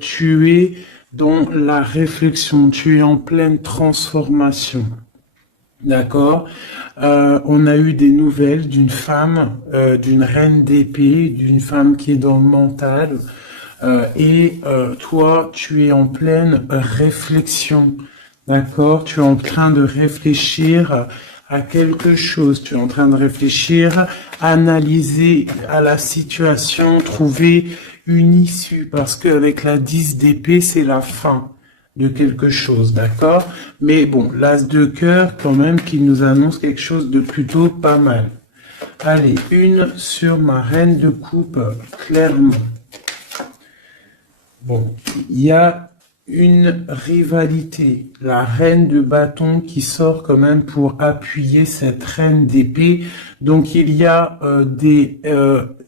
tu es dans la réflexion, tu es en pleine transformation. D'accord. On a eu des nouvelles d'une femme, d'une reine d'épée, d'une femme qui est dans le mental. Toi, tu es en pleine réflexion. D'accord? Tu es en train de réfléchir à quelque chose. Tu es en train de réfléchir, analyser à la situation, trouver une issue. Parce qu'avec la 10 d'épée, c'est la fin de quelque chose, d'accord? Mais bon, l'as de cœur, quand même, qui nous annonce quelque chose de plutôt pas mal. Allez, une sur ma reine de coupe, clairement. Bon, il y a une rivalité, la reine de bâton qui sort quand même pour appuyer cette reine d'épée. Donc il y a des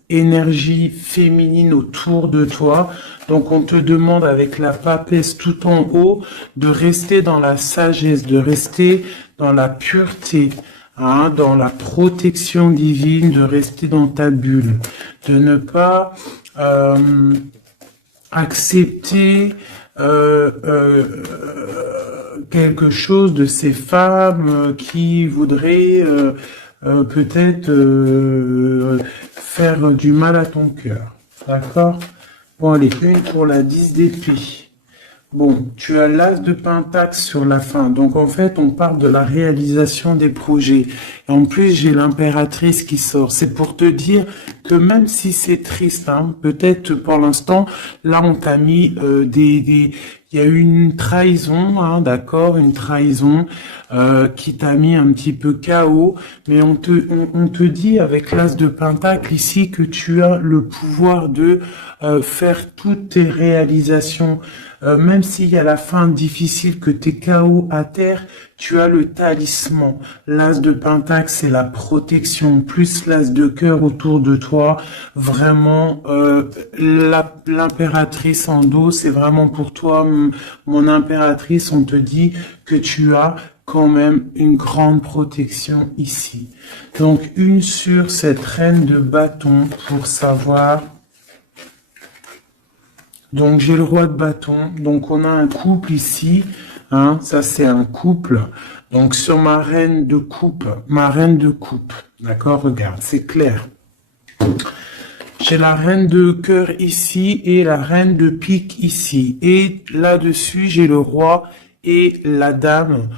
énergies féminines autour de toi. Donc on te demande avec la papesse tout en haut de rester dans la sagesse, de rester dans la pureté, hein, dans la protection divine, de rester dans ta bulle, de ne pas accepter quelque chose de ces femmes qui voudraient peut-être faire du mal à ton cœur. D'accord? Bon, allez, une pour la 10 d'épée. Bon, tu as l'as de pentacle sur la fin. Donc, en fait, on parle de la réalisation des projets. Et en plus, j'ai l'impératrice qui sort. C'est pour te dire que même si c'est triste, hein, peut-être pour l'instant, là, on t'a mis il y a eu une trahison, hein, d'accord, une trahison qui t'a mis un petit peu KO, mais on te dit avec l'as de pentacle ici que tu as le pouvoir de faire toutes tes réalisations, même s'il y a la fin difficile, que t'es KO à terre, tu as le talisman. L'as de pentacle, c'est la protection, plus l'as de cœur autour de toi. Vraiment, l'impératrice en dos, c'est vraiment pour toi, mon impératrice. On te dit que tu as quand même une grande protection ici. Donc, une sur cette reine de bâton pour savoir. Donc, j'ai le roi de bâton. Donc, on a un couple ici. Hein, ça, c'est un couple. Donc, sur ma reine de coupe, d'accord, regarde, c'est clair. J'ai la reine de cœur ici et la reine de pique ici. Et là-dessus, j'ai le roi et la dame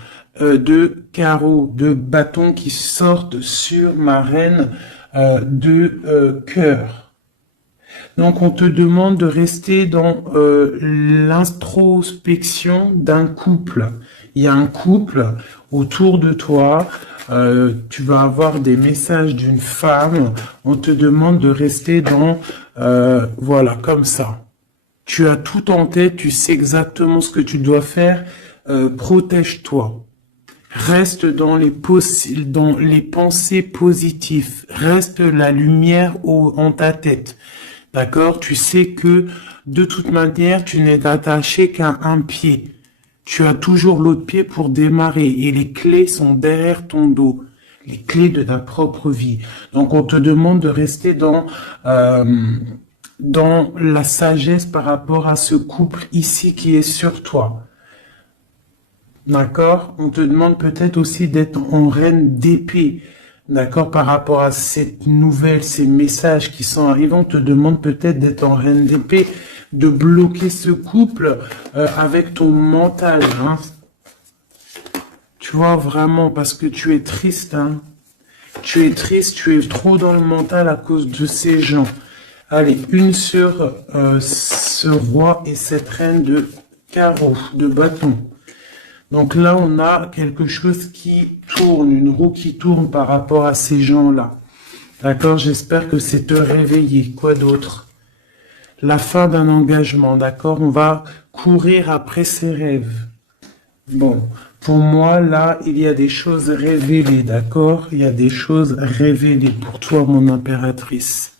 de carreau, de bâton qui sortent sur ma reine de cœur. Donc, on te demande de rester dans l'introspection d'un couple. Il y a un couple autour de toi. Tu vas avoir des messages d'une femme. On te demande de rester dans, voilà, comme ça. Tu as tout en tête. Tu sais exactement ce que tu dois faire. Protège-toi. Reste dans les pensées positives. Reste la lumière en ta tête. D'accord? Tu sais que, de toute manière, tu n'es attaché qu'à un pied. Tu as toujours l'autre pied pour démarrer et les clés sont derrière ton dos. Les clés de ta propre vie. Donc, on te demande de rester dans la sagesse par rapport à ce couple ici qui est sur toi. D'accord? On te demande peut-être aussi d'être en reine d'épée. D'accord, par rapport à cette nouvelle, ces messages qui sont arrivés, on te demande peut-être d'être en reine d'épée, de bloquer ce couple avec ton mental. Hein. Tu vois, vraiment, parce que tu es triste. Hein. Tu es triste, tu es trop dans le mental à cause de ces gens. Allez, une sur ce roi et cette reine de carreau, de bâton. Donc là, on a quelque chose qui tourne, une roue qui tourne par rapport à ces gens-là. D'accord? J'espère que c'est te réveiller. Quoi d'autre? La fin d'un engagement, d'accord? On va courir après ses rêves. Bon, pour moi, là, il y a des choses révélées, d'accord? Il y a des choses révélées pour toi, mon impératrice.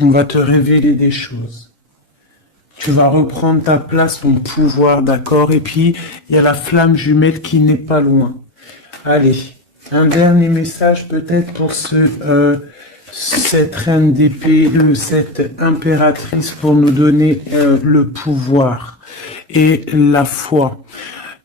On va te révéler des choses. Tu vas reprendre ta place, ton pouvoir, d'accord? Et puis, il y a la flamme jumelle qui n'est pas loin. Allez, un dernier message peut-être pour ce cette reine d'épée, cette impératrice pour nous donner le pouvoir et la foi.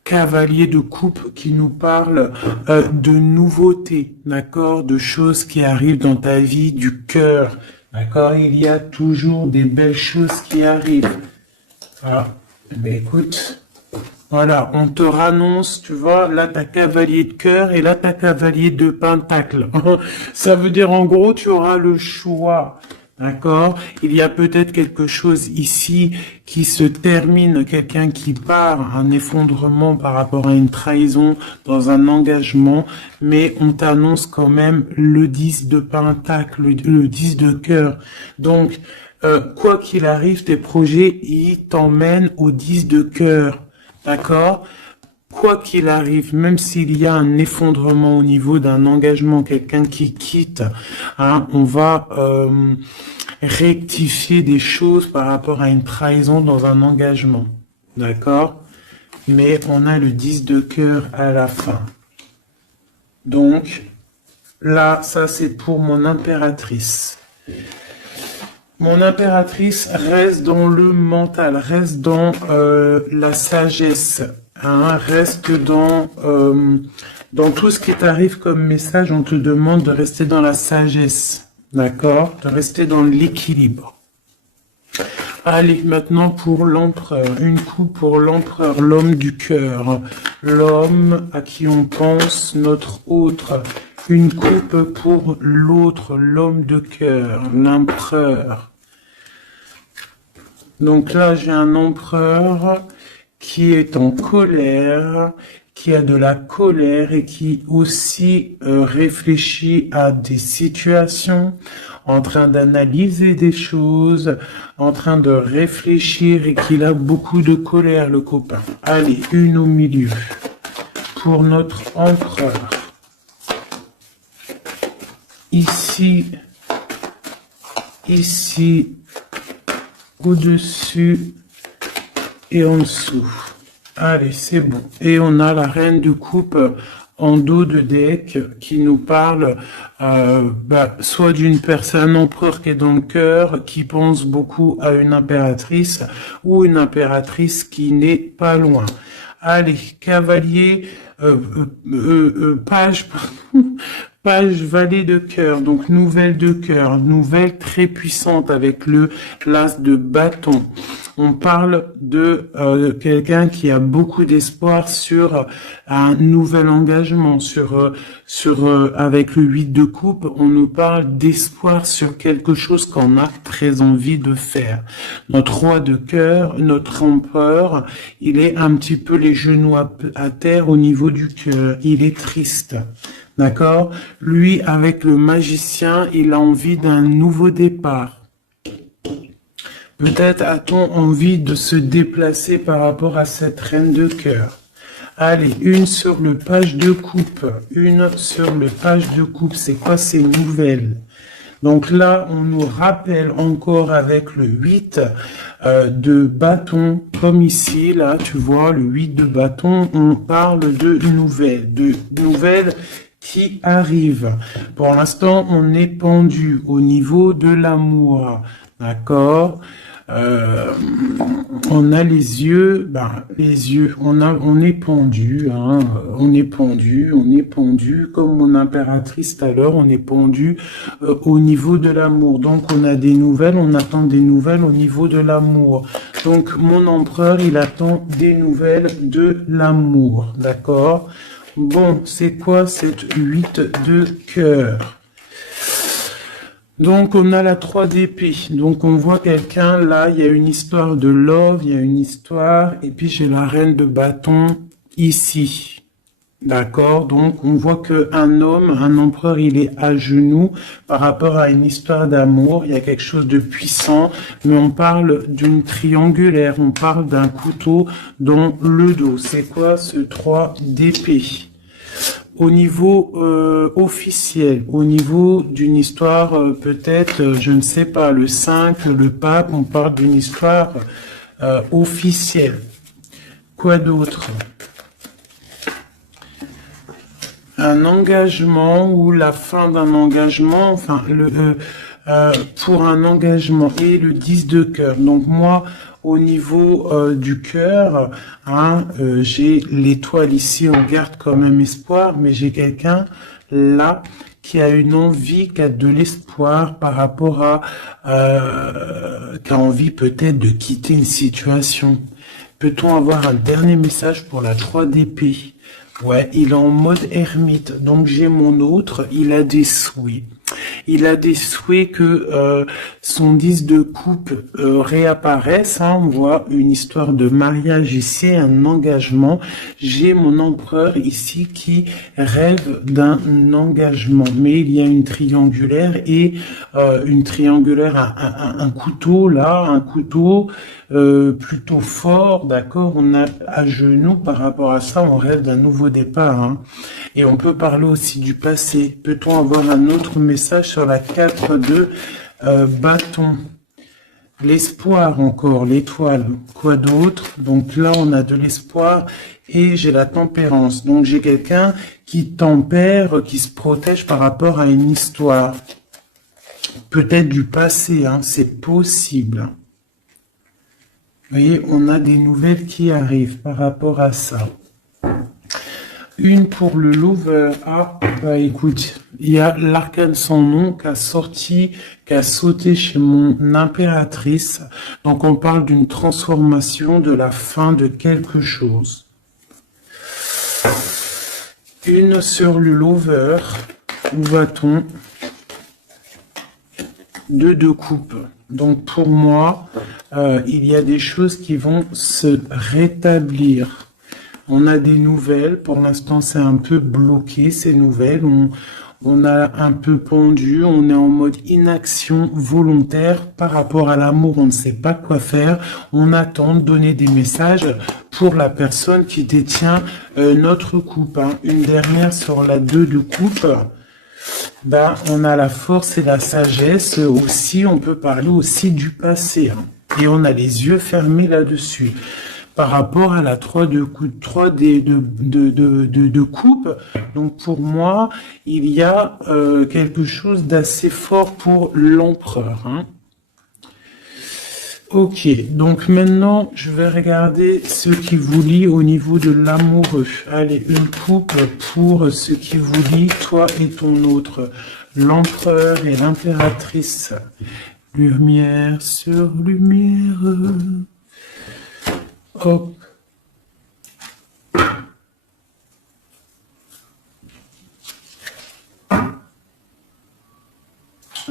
Cavalier de coupe qui nous parle de nouveautés, d'accord, de choses qui arrivent dans ta vie, du cœur, d'accord. Il y a toujours des belles choses qui arrivent. Voilà. Mais écoute, voilà, on te rannonce, tu vois, là t'as cavalier de cœur et là t'as cavalier de pentacle. Ça veut dire en gros tu auras le choix, d'accord? Il y a peut-être quelque chose ici qui se termine, quelqu'un qui part, un effondrement par rapport à une trahison dans un engagement, mais on t'annonce quand même le 10 de pentacle, le 10 de cœur. Donc, quoi qu'il arrive, tes projets, ils t'emmènent au 10 de cœur. D'accord? Quoi qu'il arrive, même s'il y a un effondrement au niveau d'un engagement, quelqu'un qui quitte, hein, on va rectifier des choses par rapport à une trahison dans un engagement. D'accord? Mais on a le 10 de cœur à la fin. Donc, là, ça c'est pour mon impératrice. Mon impératrice reste dans le mental, reste dans la sagesse, hein, reste dans tout ce qui t'arrive comme message. On te demande de rester dans la sagesse, d'accord, de rester dans l'équilibre. Allez, maintenant pour l'empereur, une coupe pour l'empereur, l'homme du cœur, l'homme à qui on pense, notre autre. Une coupe pour l'autre, l'homme de cœur, l'empereur. Donc là, j'ai un empereur qui est en colère, qui a de la colère et qui aussi réfléchit à des situations, en train d'analyser des choses, en train de réfléchir et qu'il a beaucoup de colère, le copain. Allez, une au milieu pour notre empereur. Ici, au-dessus et en dessous. Allez, c'est bon. Et on a la reine de coupe en dos de deck qui nous parle soit d'une personne, un empereur qui est dans le cœur, qui pense beaucoup à une impératrice, ou une impératrice qui n'est pas loin. Allez, cavalier, page, page valet de cœur, donc nouvelle de cœur, nouvelle très puissante avec le l'as de bâton. On parle de quelqu'un qui a beaucoup d'espoir sur un nouvel engagement, avec le 8 de coupe, on nous parle d'espoir sur quelque chose qu'on a très envie de faire. Notre roi de cœur, notre empereur, il est un petit peu les genoux à terre au niveau du cœur, il est triste. D'accord? Lui, avec le magicien, il a envie d'un nouveau départ. Peut-être a-t-on envie de se déplacer par rapport à cette reine de cœur. Allez, une sur le page de coupe. Une sur le page de coupe. C'est quoi ces nouvelles? Donc là, on nous rappelle encore avec le 8 de bâton, comme ici, là, tu vois, le 8 de bâton, on parle de nouvelles qui arrivent. Pour l'instant, on est pendu au niveau de l'amour, d'accord? On a les yeux, on est pendu, hein, on est pendu, comme mon impératrice tout à l'heure, on est pendu au niveau de l'amour. Donc on a des nouvelles, on attend des nouvelles au niveau de l'amour. Donc mon empereur, il attend des nouvelles de l'amour, d'accord? Bon, c'est quoi cette 8 de cœur? Donc, on a la 3 d'épée. Donc, on voit quelqu'un, là, il y a une histoire de love, il y a une histoire, et puis j'ai la reine de bâton ici. D'accord? Donc, on voit que un homme, un empereur, il est à genoux par rapport à une histoire d'amour. Il y a quelque chose de puissant, mais on parle d'une triangulaire, on parle d'un couteau dans le dos. C'est quoi ce 3 d'épée? Au niveau officiel, au niveau d'une histoire, peut-être, je ne sais pas, le 5, le pape, on parle d'une histoire officielle. Quoi d'autre? un engagement ou la fin d'un engagement, enfin, pour un engagement et le 10 de cœur. Donc moi, au niveau du cœur, hein, j'ai l'étoile ici, on garde quand même espoir, mais j'ai quelqu'un là qui a une envie, qui a de l'espoir par rapport à, qui a envie peut-être de quitter une situation. Peut-on avoir un dernier message pour la 3 d'épée? Ouais, il est en mode ermite, donc j'ai mon autre, il a des souhaits. Il a des souhaits que son 10 de coupe réapparaisse. Hein. On voit une histoire de mariage ici, un engagement. J'ai mon empereur ici qui rêve d'un engagement. Mais il y a une triangulaire et un couteau là, un couteau plutôt fort, d'accord. On a à genoux par rapport à ça, on rêve d'un nouveau départ. Hein. Et on peut parler aussi du passé. Peut-on avoir un autre message sur la 4 de bâton? L'espoir encore, l'étoile. Quoi d'autre? Donc là, on a de l'espoir et j'ai la tempérance. Donc j'ai quelqu'un qui tempère, qui se protège par rapport à une histoire. Peut-être du passé, hein, c'est possible. Vous voyez, on a des nouvelles qui arrivent par rapport à ça. Une pour le lover. Ah, bah écoute, il y a l'arcane sans nom qui a sorti, qui a sauté chez mon impératrice. Donc on parle d'une transformation, de la fin de quelque chose. Une sur le lover. Où va-t-on? Deux de coupe. Donc pour moi, il y a des choses qui vont se rétablir. On a des nouvelles, pour l'instant c'est un peu bloqué ces nouvelles, on a un peu pendu, on est en mode inaction volontaire par rapport à l'amour, on ne sait pas quoi faire, on attend de donner des messages pour la personne qui détient notre coupe. Hein. Une dernière sur la 2 de coupe, ben, on a la force et la sagesse aussi, on peut parler aussi du passé, hein. Et on a les yeux fermés là-dessus. Par rapport à la 3 de coupe, 3 de coupe. Donc pour moi, il y a quelque chose d'assez fort pour l'empereur. Hein. Ok, donc maintenant, je vais regarder ce qui vous lie au niveau de l'amoureux. Allez, une coupe pour ce qui vous lie, toi et ton autre. L'empereur et l'impératrice. Lumière sur lumière. Hop.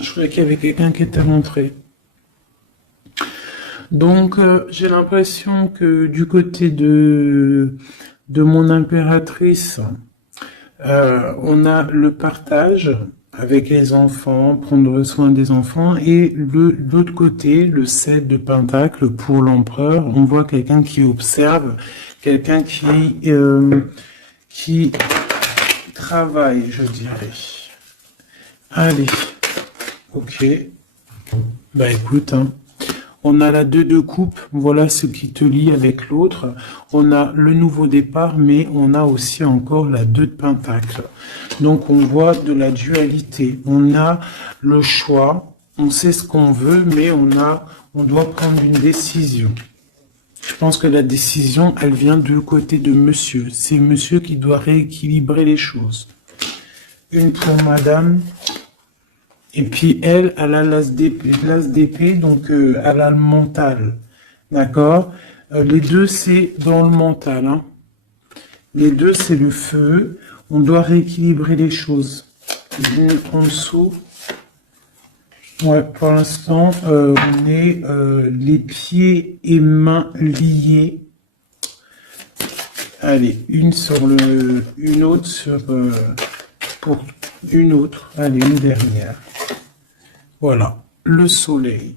Je croyais qu'il y avait quelqu'un qui était rentré. Donc, j'ai l'impression que du côté de mon impératrice, on a le partage avec les enfants, prendre soin des enfants, et l'autre côté, le 7 de Pentacle pour l'empereur, on voit quelqu'un qui observe, quelqu'un qui travaille, je dirais. Allez, ok. Bah écoute, hein. On a la 2 de coupe, voilà ce qui te lie avec l'autre. On a le nouveau départ, mais on a aussi encore la 2 de pentacle. Donc on voit de la dualité. On a le choix, on sait ce qu'on veut, mais on doit prendre une décision. Je pense que la décision, elle vient du côté de monsieur. C'est monsieur qui doit rééquilibrer les choses. Une pour madame. Et puis elle a l'as d'épée, donc elle a le mental. D'accord? Les deux, c'est dans le mental. Hein. Les deux, c'est le feu. On doit rééquilibrer les choses. En dessous. Ouais, pour l'instant, on est les pieds et mains liés. Allez, une autre sur pour une autre. Allez, une dernière. Voilà, le soleil.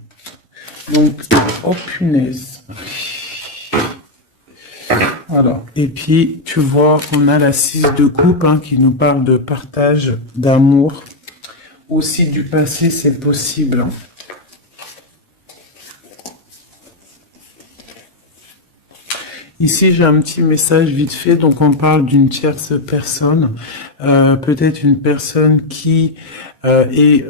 Donc, oh punaise. Voilà. Et puis, tu vois, on a la 6 de coupe hein, qui nous parle de partage, d'amour. Aussi du passé, c'est possible. Hein. Ici, j'ai un petit message vite fait. Donc, on parle d'une tierce personne peut-être une personne qui est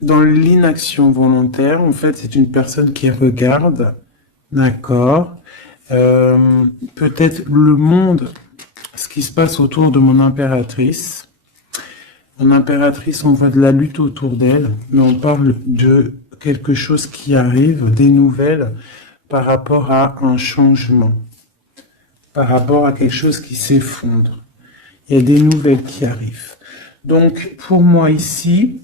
dans l'inaction volontaire. En fait, c'est une personne qui regarde, d'accord. Peut-être le monde, ce qui se passe autour de mon impératrice. Mon impératrice, on voit de la lutte autour d'elle, mais on parle de quelque chose qui arrive, des nouvelles par rapport à un changement, par rapport à quelque chose qui s'effondre. Il y a des nouvelles qui arrivent. Donc, pour moi ici,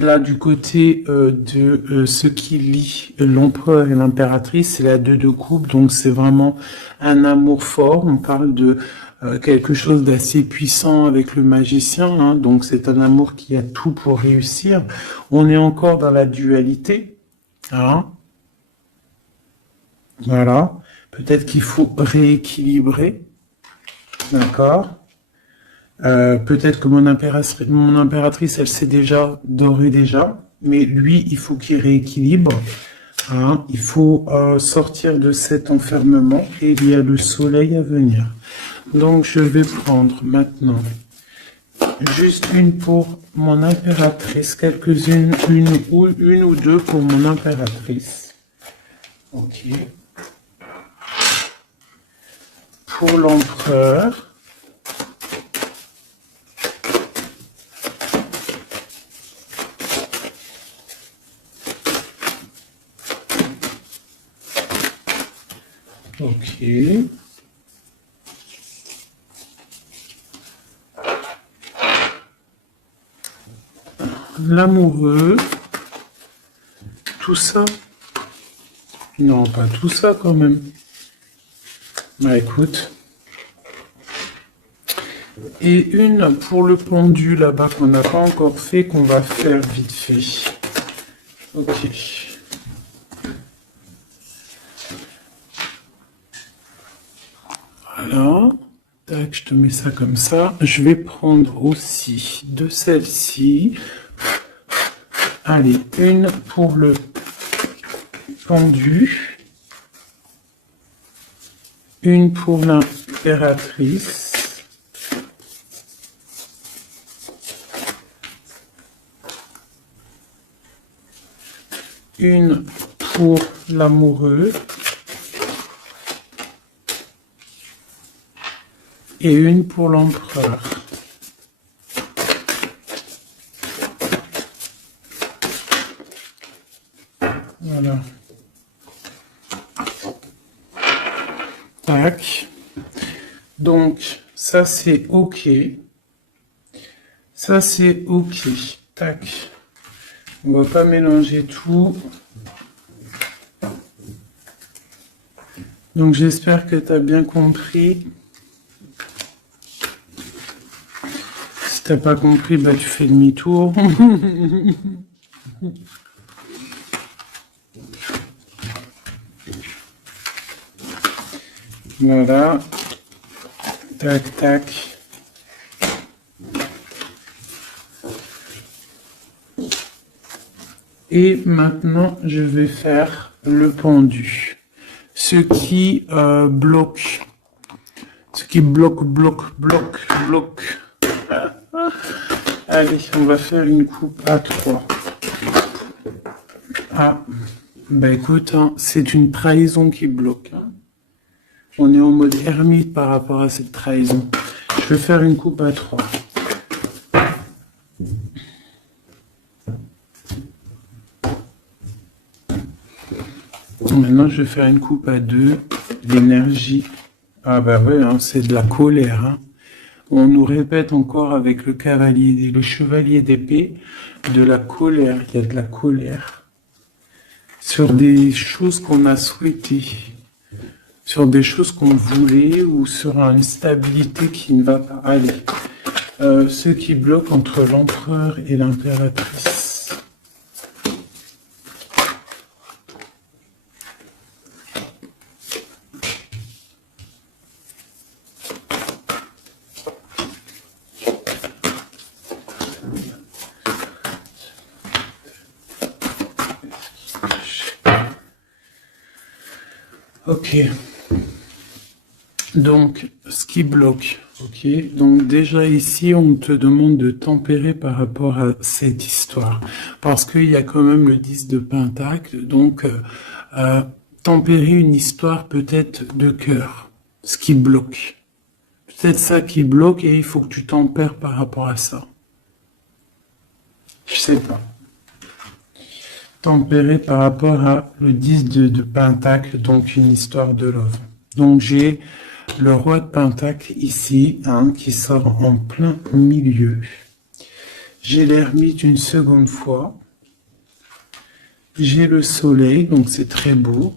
là, du côté de ce qui lie l'empereur et l'impératrice, c'est la 2 de coupe, donc c'est vraiment un amour fort. On parle de quelque chose d'assez puissant avec le magicien, hein, donc c'est un amour qui a tout pour réussir. On est encore dans la dualité, hein. Voilà. Peut-être qu'il faut rééquilibrer, d'accord. Peut-être que mon impératrice, elle sait déjà, d'ores et déjà, mais lui, il faut qu'il rééquilibre. Hein, il faut sortir de cet enfermement et il y a le soleil à venir. Donc, je vais prendre maintenant juste une pour mon impératrice, quelques-unes, une ou deux pour mon impératrice. Ok. Pour l'empereur. Ok. L'amoureux. Tout ça. Non, pas tout ça quand même. Bah écoute. Et une pour le pendu là-bas qu'on n'a pas encore fait, qu'on va faire vite fait. Ok. Voilà. Tac, je te mets ça comme ça. Je vais prendre aussi de celle-ci. Allez, une pour le pendu. Une pour l'impératrice. Une pour l'amoureux. Et une pour l'empereur. Voilà. Tac. Donc, ça c'est OK. Ça c'est OK. Tac. On va pas mélanger tout. Donc, j'espère que tu as bien compris. Si t'as pas compris, bah tu fais demi-tour. Voilà. Tac, tac. Et maintenant, je vais faire le pendu. Ce qui bloque. Ce qui bloque. Allez, on va faire une coupe à 3. Ah, bah écoute, hein, c'est une trahison qui bloque. Hein. On est en mode ermite par rapport à cette trahison. Je vais faire une coupe à 3. Maintenant, je vais faire une coupe à 2. L'énergie. Ah bah ouais, hein, c'est de la colère. Hein. On nous répète encore avec le cavalier, le chevalier d'épée, de la colère. Il y a de la colère sur des choses qu'on a souhaitées, sur des choses qu'on voulait ou sur une stabilité qui ne va pas aller. Ce qui bloque entre l'empereur et l'impératrice. Ok. Donc, ce qui bloque Ok, donc déjà ici, on te demande de tempérer par rapport à cette histoire. Parce qu'il y a quand même le 10 de Pentacle, donc tempérer une histoire peut-être de cœur, ce qui bloque. Peut-être ça qui bloque et il faut que tu tempères par rapport à ça. Je sais pas. Tempérer par rapport à le 10 de Pentacle, donc une histoire de love. Donc j'ai le roi de Pentacle ici, hein, qui sort en plein milieu. J'ai l'ermite une seconde fois. J'ai le soleil, donc c'est très beau.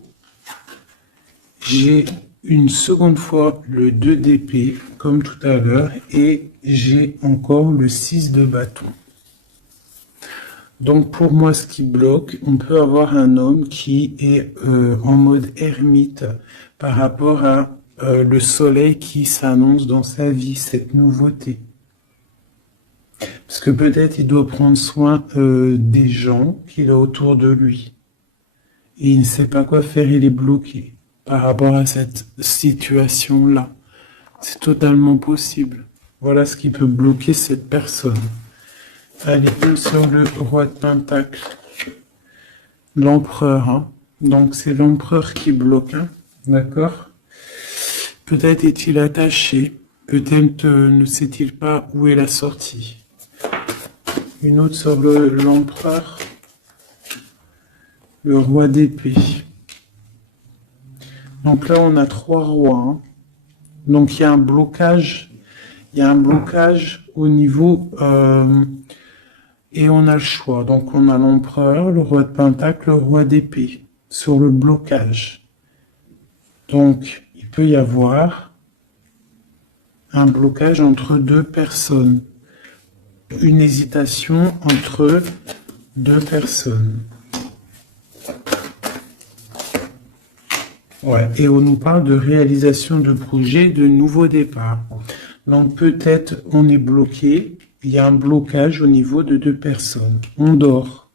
J'ai une seconde fois le 2 d'épée, comme tout à l'heure. Et j'ai encore le 6 de bâton. Donc pour moi, ce qui bloque, on peut avoir un homme qui est en mode ermite par rapport à le soleil qui s'annonce dans sa vie, cette nouveauté. Parce que peut-être il doit prendre soin des gens qu'il a autour de lui. Et il ne sait pas quoi faire, il est bloqué par rapport à cette situation-là. C'est totalement possible. Voilà ce qui peut bloquer cette personne. Allez, sur le roi de Pentacle. L'empereur, hein. Donc c'est l'empereur qui bloque, hein. D'accord? Peut-être est-il attaché. Peut-être ne sait-il pas où est la sortie. Une autre sur l'empereur. Le roi d'épée. Donc là, on a 3 rois, hein. Donc il y a un blocage. Il y a un blocage au niveau... et on a le choix. Donc on a l'empereur, le roi de Pentacle, le roi d'épée sur le blocage. Donc il peut y avoir un blocage entre 2 personnes. Une hésitation entre 2 personnes. Ouais, et on nous parle de réalisation de projets, de nouveaux départs. Donc peut-être on est bloqué. Il y a un blocage au niveau de 2 personnes. On dort.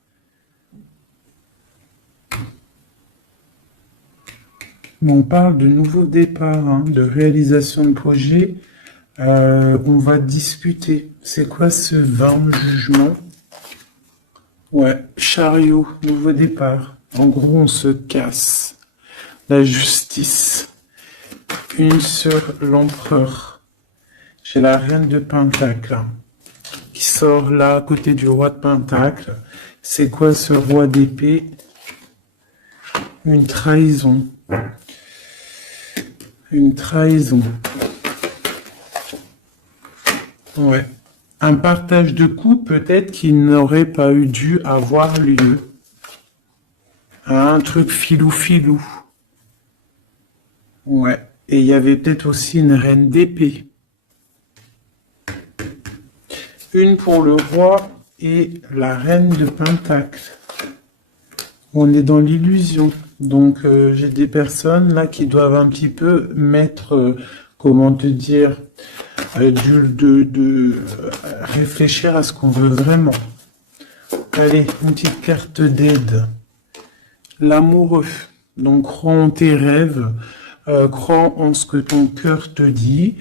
On parle de nouveaux départs, hein, de réalisation de projet. On va discuter. C'est quoi ce 20 jugement? Ouais, chariot, nouveau départ. En gros, on se casse. La justice. Une sur l'empereur. J'ai la reine de Pentacle qui sort là à côté du roi de Pentacle. C'est quoi ce roi d'épée? Une trahison. Une trahison. Ouais. Un partage de coups peut-être qui n'aurait pas eu dû avoir lieu. Un truc filou-filou. Ouais. Et il y avait peut-être aussi une reine d'épée. Une pour le roi et la reine de Pentacle. On est dans l'illusion. Donc j'ai des personnes là qui doivent un petit peu mettre, comment te dire, réfléchir à ce qu'on veut vraiment. Allez, une petite carte d'aide. L'amoureux. Donc crois en tes rêves. Crois en ce que ton cœur te dit,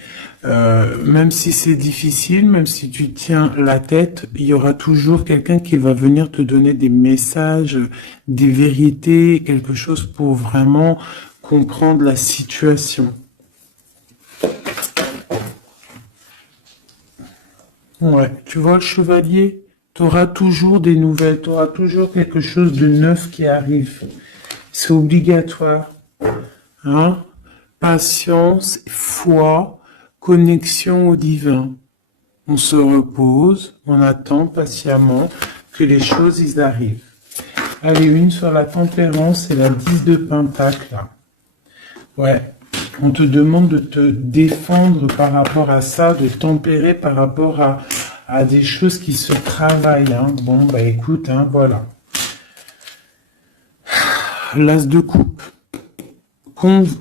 même si c'est difficile, même si tu tiens la tête, il y aura toujours quelqu'un qui va venir te donner des messages, des vérités, quelque chose pour vraiment comprendre la situation. Ouais, tu vois le chevalier, tu auras toujours des nouvelles, tu auras toujours quelque chose de neuf qui arrive. C'est obligatoire. Hein? Patience, foi, connexion au divin. On se repose, on attend patiemment que les choses y arrivent. Allez, une sur la tempérance et la 10 de Pentacle. Ouais, on te demande de te défendre par rapport à ça, de tempérer par rapport à des choses qui se travaillent. Hein. Bon, bah écoute, hein, voilà. L'as de coupe.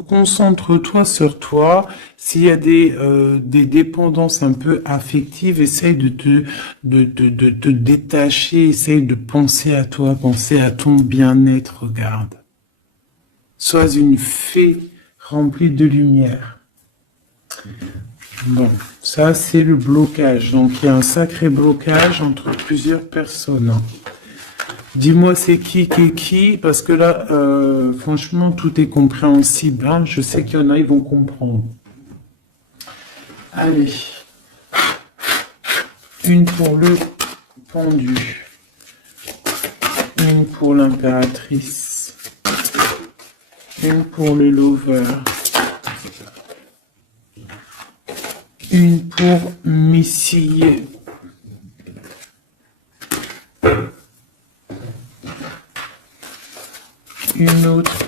Concentre-toi sur toi. S'il y a des dépendances un peu affectives, essaye de te détacher, essaye de penser à toi, penser à ton bien-être, regarde. Sois une fée remplie de lumière. Bon, ça c'est le blocage. Donc il y a un sacré blocage entre plusieurs personnes. Dis-moi c'est qui, parce que là, franchement, tout est compréhensible. Hein. Je sais qu'il y en a, ils vont comprendre. Allez. Une pour le pendu. Une pour l'impératrice. Une pour le lover. Une pour Messier. Une autre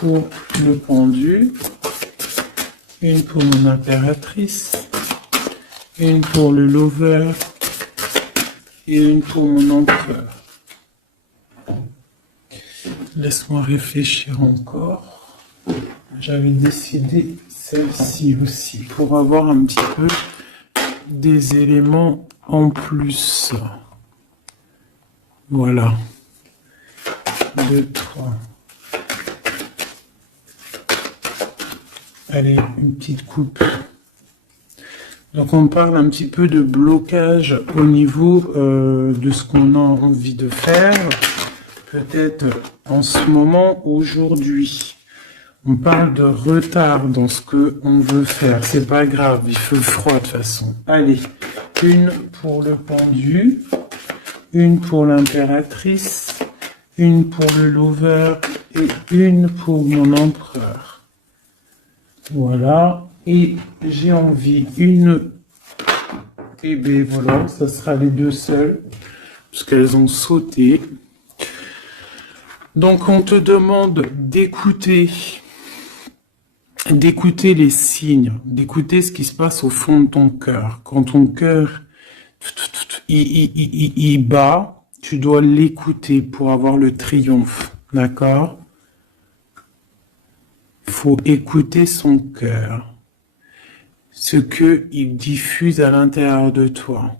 pour le pendu. Une pour mon impératrice. Une pour le lover. Et une pour mon empereur. Laisse-moi réfléchir encore. J'avais décidé celle-ci aussi pour avoir un petit peu des éléments en plus. Voilà. 2, 3. Allez, une petite coupe. Donc on parle un petit peu de blocage au niveau de ce qu'on a envie de faire. Peut-être en ce moment, aujourd'hui. On parle de retard dans ce que on veut faire. C'est pas grave, il fait froid de toute façon. Allez, une pour le pendu, une pour l'impératrice, une pour le lover et une pour mon empereur. Voilà. Et j'ai envie une... Et bien voilà, ça sera les deux seules, parce qu'elles ont sauté. Donc on te demande d'écouter les signes, d'écouter ce qui se passe au fond de ton cœur. Quand ton cœur il bat, tu dois l'écouter pour avoir le triomphe, d'accord? Il faut écouter son cœur, ce que il diffuse à l'intérieur de toi.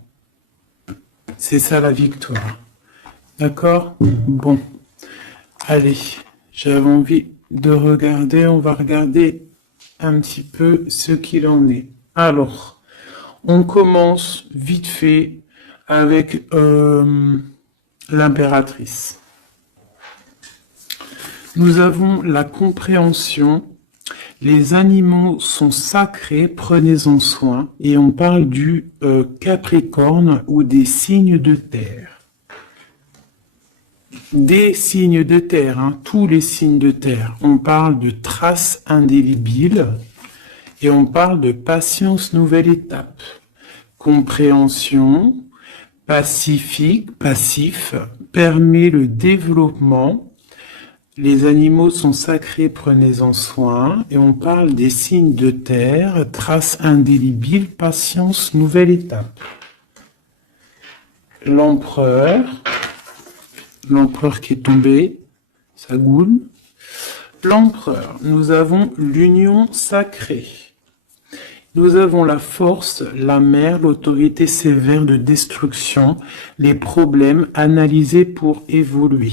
C'est ça la victoire, d'accord? Bon, allez, j'avais envie de regarder, on va regarder un petit peu ce qu'il en est. Alors, on commence vite fait avec l'impératrice. Nous avons la compréhension. Les animaux sont sacrés, prenez-en soin. Et on parle du Capricorne ou des signes de terre. Des signes de terre, hein, tous les signes de terre. On parle de traces indélébiles et on parle de patience, nouvelle étape. Compréhension, pacifique, passif, permet le développement. Les animaux sont sacrés, prenez-en soin. Et on parle des signes de terre, traces indélébiles, patience, nouvelle étape. L'empereur qui est tombé, ça goule. L'empereur, nous avons l'union sacrée. Nous avons la force, la mer, l'autorité sévère de destruction, les problèmes analysés pour évoluer.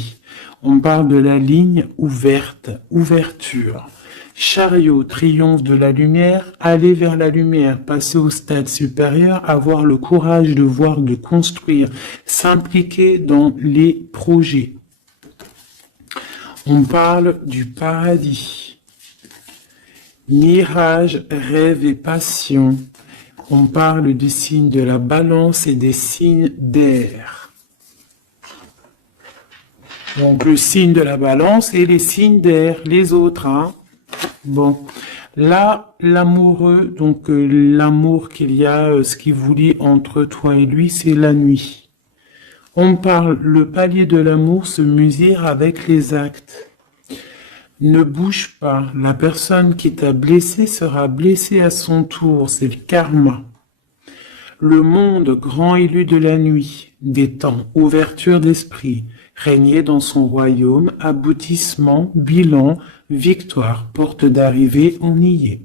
On parle de la ligne ouverte, ouverture. Chariot, triomphe de la lumière, aller vers la lumière, passer au stade supérieur, avoir le courage de voir, de construire, s'impliquer dans les projets. On parle du paradis. Mirage, rêve et passion. On parle des signes de la balance et des signes d'air. Donc le signe de la balance et les signes d'air, les autres. Hein. Bon, là, l'amoureux, donc l'amour qu'il y a, ce qui vous lie entre toi et lui, c'est la nuit. On parle, le palier de l'amour se mesure avec les actes. Ne bouge pas, la personne qui t'a blessé sera blessée à son tour, c'est le karma. Le monde, grand élu de la nuit, des temps, ouverture d'esprit, régner dans son royaume, aboutissement, bilan, victoire, porte d'arrivée, on y est.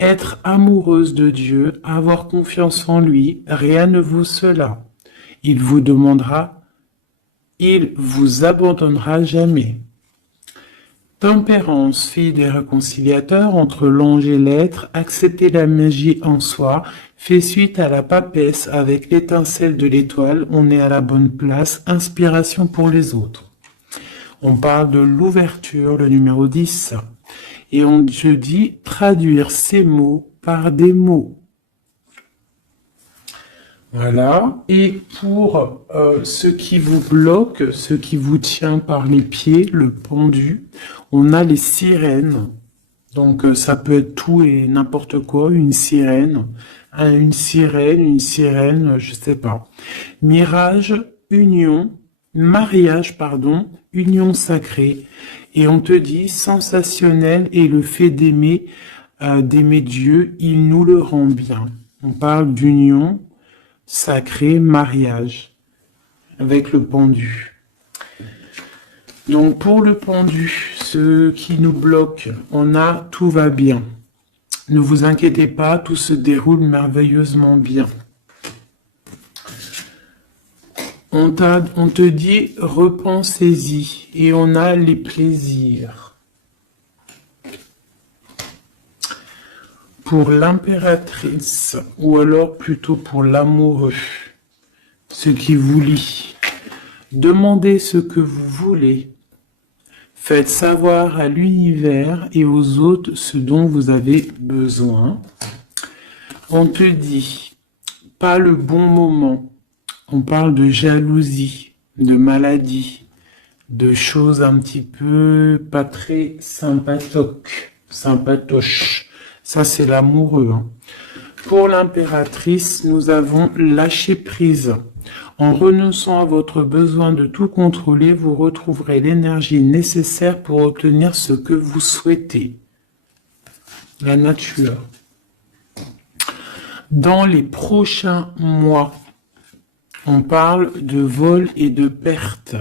Être amoureuse de Dieu, avoir confiance en lui, rien ne vaut cela. Il vous demandera, il vous abandonnera jamais. Tempérance, fille des réconciliateurs entre l'ange et l'être, accepter la magie en soi, fait suite à la papesse avec l'étincelle de l'étoile, on est à la bonne place, inspiration pour les autres. On parle de l'ouverture, le numéro 10. Et je dis traduire ces mots par des mots. Voilà. Et pour ce qui vous bloque, ce qui vous tient par les pieds, le pendu, on a les sirènes. Donc ça peut être tout et n'importe quoi, une sirène, je sais pas. Mirage, union, mariage, pardon, union sacrée. Et on te dit sensationnel et le fait d'aimer Dieu, il nous le rend bien. On parle d'union sacrée, mariage, avec le pendu. Donc pour le pendu, ce qui nous bloque, on a tout va bien. Ne vous inquiétez pas, tout se déroule merveilleusement bien. On te dit repensez-y et on a les plaisirs. Pour l'impératrice, ou alors plutôt pour l'amoureux, ce qui vous lie. Demandez ce que vous voulez. Faites savoir à l'univers et aux autres ce dont vous avez besoin. On te dit, pas le bon moment. On parle de jalousie, de maladie, de choses un petit peu pas très sympatoches. Ça, c'est l'amoureux. Hein. Pour l'impératrice, nous avons lâché prise. En renonçant à votre besoin de tout contrôler, vous retrouverez l'énergie nécessaire pour obtenir ce que vous souhaitez. La nature. Dans les prochains mois, on parle de vol et de perte.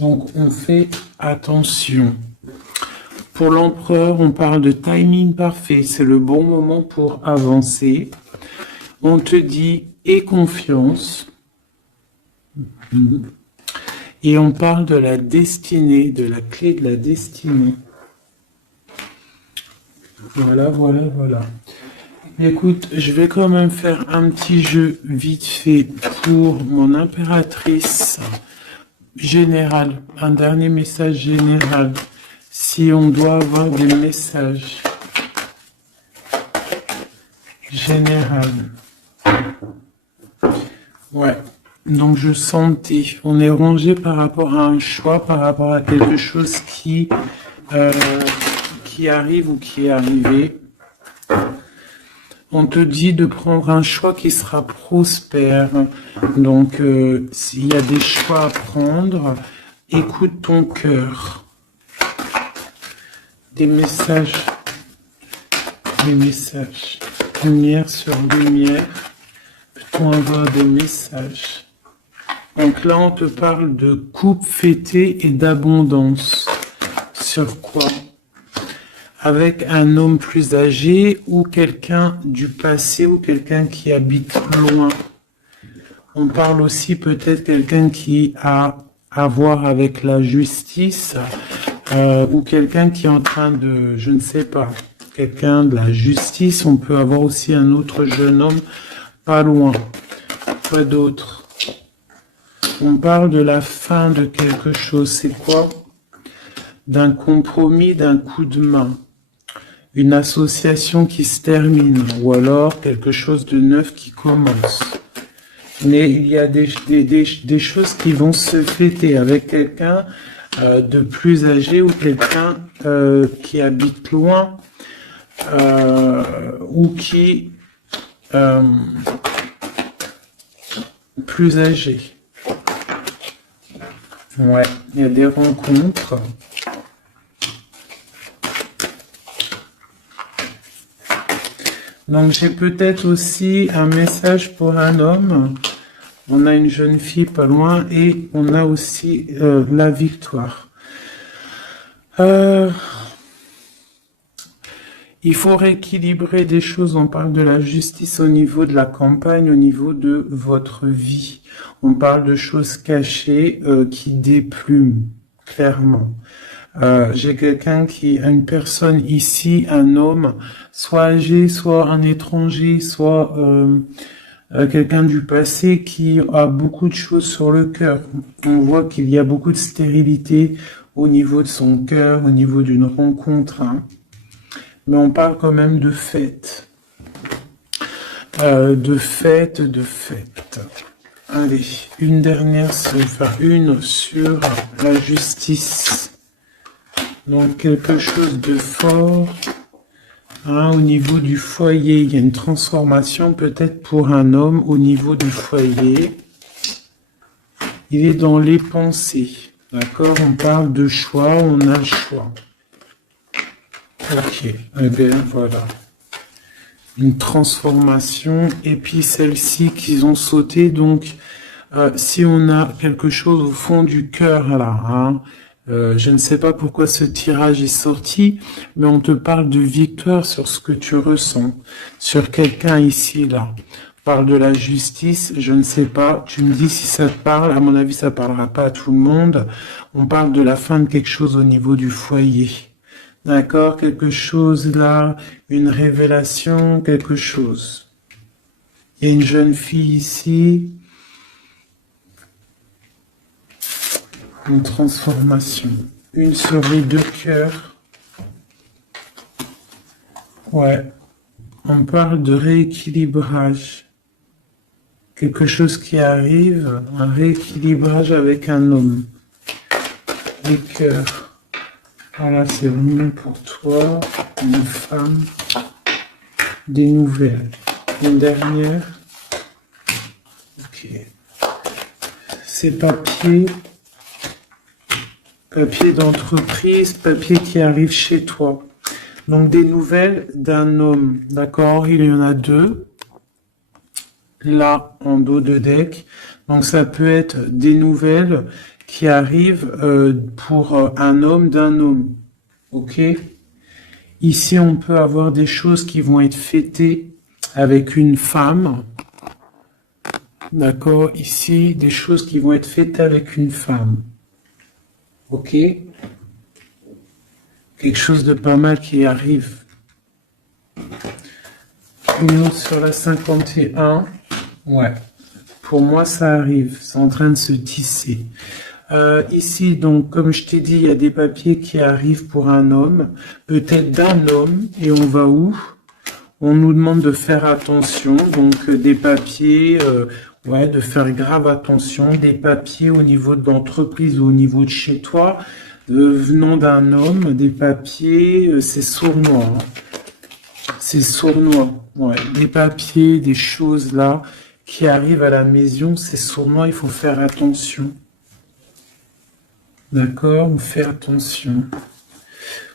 Donc, on fait attention. Pour l'empereur, on parle de timing parfait. C'est le bon moment pour avancer. On te dit « aie confiance ». Et on parle de la destinée, de la clé de la destinée. Voilà. Écoute, je vais quand même faire un petit jeu vite fait pour mon impératrice générale. Un dernier message général. Si on doit avoir des messages généraux. Ouais. Donc je sentais, on est rangé par rapport à un choix, par rapport à quelque chose qui arrive ou qui est arrivé. On te dit de prendre un choix qui sera prospère. Donc s'il y a des choix à prendre, écoute ton cœur. Des messages, lumière sur lumière, peut-on avoir des messages? Donc là, on te parle de coupe fêtée et d'abondance. Sur quoi? Avec un homme plus âgé ou quelqu'un du passé ou quelqu'un qui habite loin. On parle aussi peut-être quelqu'un qui a à voir avec la justice, ou quelqu'un qui est en train de, je ne sais pas, quelqu'un de la justice. On peut avoir aussi un autre jeune homme pas loin. Quoi d'autre? On parle de la fin de quelque chose. C'est quoi? D'un compromis, d'un coup de main. Une association qui se termine, ou alors quelque chose de neuf qui commence. Mais il y a des choses qui vont se fêter avec quelqu'un de plus âgé ou quelqu'un qui habite loin ou qui plus âgé. Ouais, il y a des rencontres. Donc j'ai peut-être aussi un message pour un homme. On a une jeune fille pas loin et on a aussi la victoire. Il faut rééquilibrer des choses. On parle de la justice au niveau de la campagne, au niveau de votre vie. On parle de choses cachées qui déplument. clairement. J'ai quelqu'un une personne ici, un homme, soit âgé, soit un étranger, soit quelqu'un du passé qui a beaucoup de choses sur le cœur. On voit qu'il y a beaucoup de stérilité au niveau de son cœur, au niveau d'une rencontre, hein. Mais on parle quand même de fête. De fête. Allez, une dernière, une sur la justice. Donc quelque chose de fort, hein, au niveau du foyer. Il y a une transformation peut-être pour un homme au niveau du foyer. Il est dans les pensées. D'accord? On parle de choix, on a le choix. Ok, eh bien voilà. Une transformation. Et puis celle-ci qu'ils ont sauté. Donc, si on a quelque chose au fond du cœur là, hein, je ne sais pas pourquoi ce tirage est sorti, mais on te parle de victoire sur ce que tu ressens, sur quelqu'un ici, là. On parle de la justice, je ne sais pas, tu me dis si ça te parle, à mon avis ça parlera pas à tout le monde. On parle de la fin de quelque chose au niveau du foyer. D'accord, quelque chose là, une révélation, quelque chose. Il y a une jeune fille ici. Une transformation. Une sur les deux cœurs. Ouais. On parle de rééquilibrage. Quelque chose qui arrive, un rééquilibrage avec un homme. Les cœurs. Voilà, c'est vraiment pour toi, une femme. Des nouvelles. Une dernière. Ok. Ces papiers. Papier d'entreprise, papier qui arrive chez toi. Donc des nouvelles d'un homme, d'accord? Il y en a deux, là en dos de deck. Donc ça peut être des nouvelles qui arrivent pour un homme d'un homme, ok? Ici on peut avoir des choses qui vont être fêtées avec une femme, d'accord? Ici des choses qui vont être fêtées avec une femme. Ok, quelque chose de pas mal qui arrive. Une autre sur la 51. Ouais, pour moi ça arrive, c'est en train de se tisser. Ici, donc, comme je t'ai dit, il y a des papiers qui arrivent pour un homme, peut-être d'un homme, et on va où? On nous demande de faire attention, donc des papiers, ouais, de faire grave attention, des papiers au niveau de l'entreprise ou au niveau de chez toi, venant d'un homme, des papiers, c'est sournois, hein. C'est sournois, ouais, des papiers, des choses là qui arrivent à la maison, c'est sournois, il faut faire attention. D'accord, on fait attention.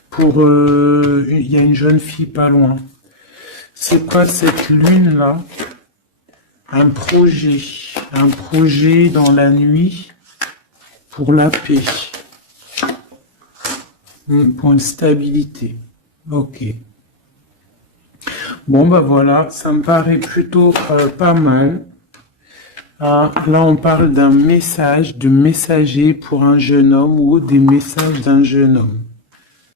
Pour, il y a une jeune fille pas loin. C'est quoi cette lune-là? Un projet dans la nuit pour la paix, pour une stabilité. Ok. Bon, bah voilà, ça me paraît plutôt pas mal. Ah, là, on parle d'un message, de messager pour un jeune homme ou des messages d'un jeune homme.